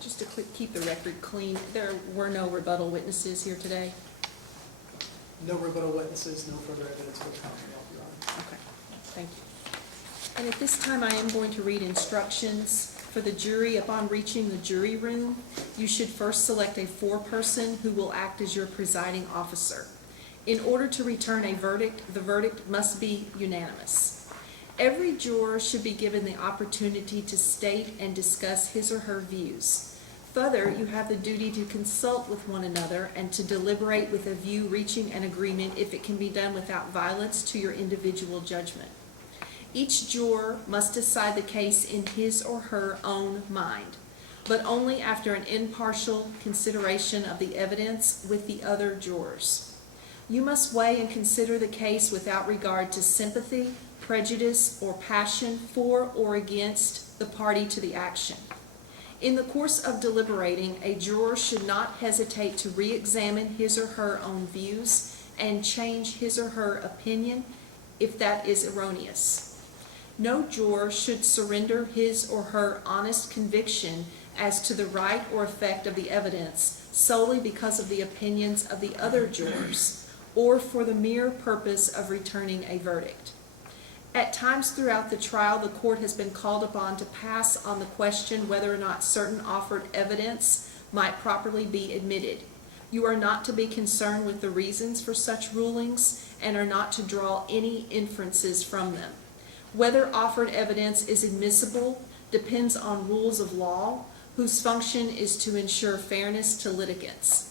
just to keep the record clean, there were no rebuttal witnesses here today? No rebuttal witnesses, no further evidence will come, Your Honor. Okay, thank you. And at this time, I am going to read instructions for the jury. Upon reaching the jury room, you should first select a foreperson who will act as your presiding officer. In order to return a verdict, the verdict must be unanimous. Every juror should be given the opportunity to state and discuss his or her views. Further, you have the duty to consult with one another and to deliberate with a view reaching an agreement if it can be done without violence to your individual judgment. Each juror must decide the case in his or her own mind, but only after an impartial consideration of the evidence with the other jurors. You must weigh and consider the case without regard to sympathy, prejudice, or passion for or against the party to the action. In the course of deliberating, a juror should not hesitate to re-examine his or her own views and change his or her opinion if that is erroneous. No juror should surrender his or her honest conviction as to the right or effect of the evidence solely because of the opinions of the other jurors or for the mere purpose of returning a verdict. At times throughout the trial, the court has been called upon to pass on the question whether or not certain offered evidence might properly be admitted. You are not to be concerned with the reasons for such rulings and are not to draw any inferences from them. Whether offered evidence is admissible depends on rules of law, whose function is to ensure fairness to litigants.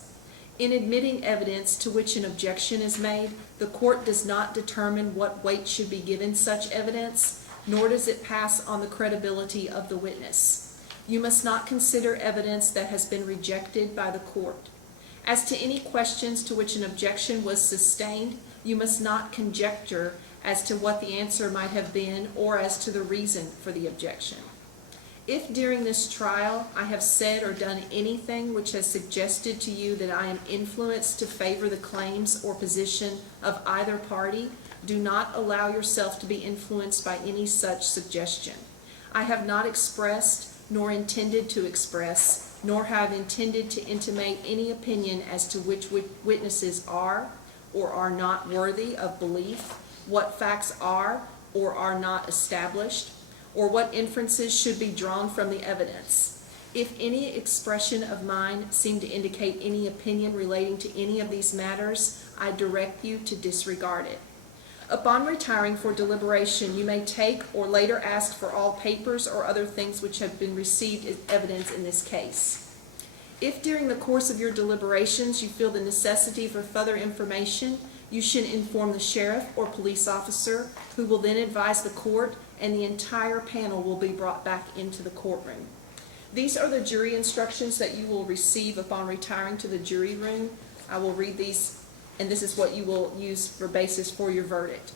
In admitting evidence to which an objection is made, the court does not determine what weight should be given such evidence, nor does it pass on the credibility of the witness. You must not consider evidence that has been rejected by the court. As to any questions to which an objection was sustained, you must not conjecture as to what the answer might have been or as to the reason for the objection. If during this trial I have said or done anything which has suggested to you that I am influenced to favor the claims or position of either party, do not allow yourself to be influenced by any such suggestion. I have not expressed, nor intended to express, nor have intended to intimate any opinion as to which witnesses are or are not worthy of belief, what facts are or are not established, or what inferences should be drawn from the evidence. If any expression of mine seem to indicate any opinion relating to any of these matters, I direct you to disregard it. Upon retiring for deliberation, you may take or later ask for all papers or other things which have been received as evidence in this case. If during the course of your deliberations you feel the necessity for further information, you should inform the sheriff or police officer, who will then advise the court, and the entire panel will be brought back into the courtroom. These are the jury instructions that you will receive upon retiring to the jury room. I will read these, and this is what you will use for basis for your verdict.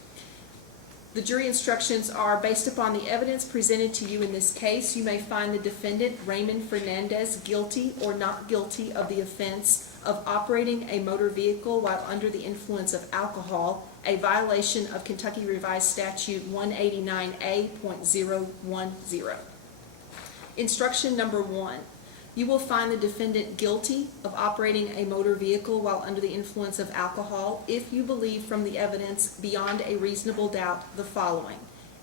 The jury instructions are: based upon the evidence presented to you in this case, you may find the defendant, Raymond Fernandez, guilty or not guilty of the offense of operating a motor vehicle while under the influence of alcohol, a violation of Kentucky Revised Statute 189A.010. Instruction number 1. You will find the defendant guilty of operating a motor vehicle while under the influence of alcohol if you believe from the evidence beyond a reasonable doubt the following.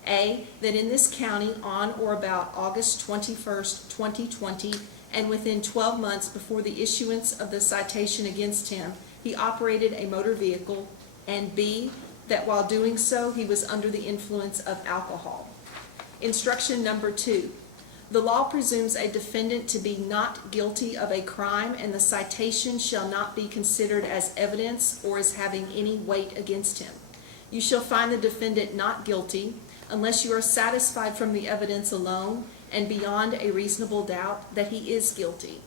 A, that in this county on or about August 21st, 2020, and within 12 months before the issuance of the citation against him, he operated a motor vehicle, and B, that while doing so, he was under the influence of alcohol. Instruction number 2. The law presumes a defendant to be not guilty of a crime, and the citation shall not be considered as evidence or as having any weight against him. You shall find the defendant not guilty unless you are satisfied from the evidence alone and beyond a reasonable doubt that he is guilty.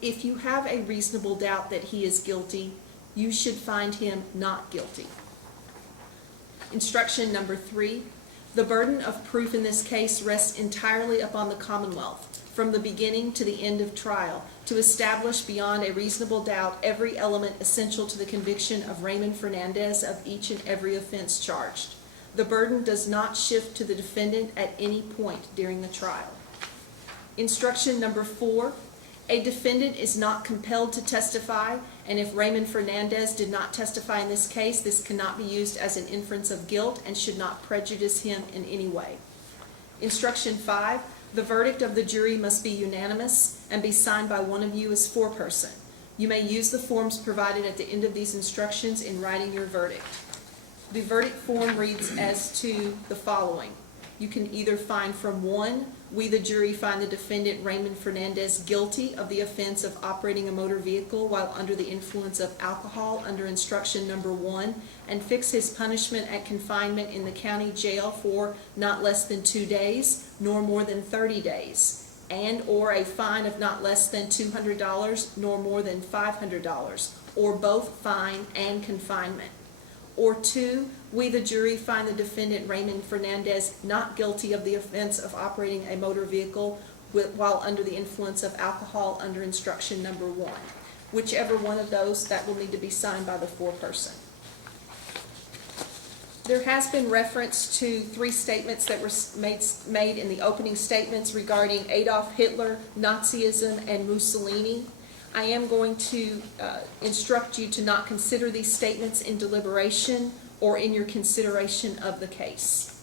If you have a reasonable doubt that he is guilty, you should find him not guilty. Instruction number 3. The burden of proof in this case rests entirely upon the Commonwealth, from the beginning to the end of trial, to establish beyond a reasonable doubt every element essential to the conviction of Raymond Fernandez of each and every offense charged. The burden does not shift to the defendant at any point during the trial. Instruction number 4. A defendant is not compelled to testify, and if Raymond Fernandez did not testify in this case, this cannot be used as an inference of guilt and should not prejudice him in any way. Instruction 5, the verdict of the jury must be unanimous and be signed by one of you as foreperson. You may use the forms provided at the end of these instructions in writing your verdict. The verdict form reads as to the following. You can either find from 1, we the jury find the defendant Raymond Fernandez guilty of the offense of operating a motor vehicle while under the influence of alcohol under instruction number 1 and fix his punishment at confinement in the county jail for not less than 2 days nor more than 30 days, and or a fine of not less than $200 nor more than $500, or both fine and confinement. Or 2, we the jury find the defendant Raymond Fernandez not guilty of the offense of operating a motor vehicle while under the influence of alcohol under instruction number 1. Whichever one of those, that will need to be signed by the foreperson. There has been reference to 3 statements that were made in the opening statements regarding Adolf Hitler, Nazism, and Mussolini. I am going to instruct you to not consider these statements in deliberation or in your consideration of the case.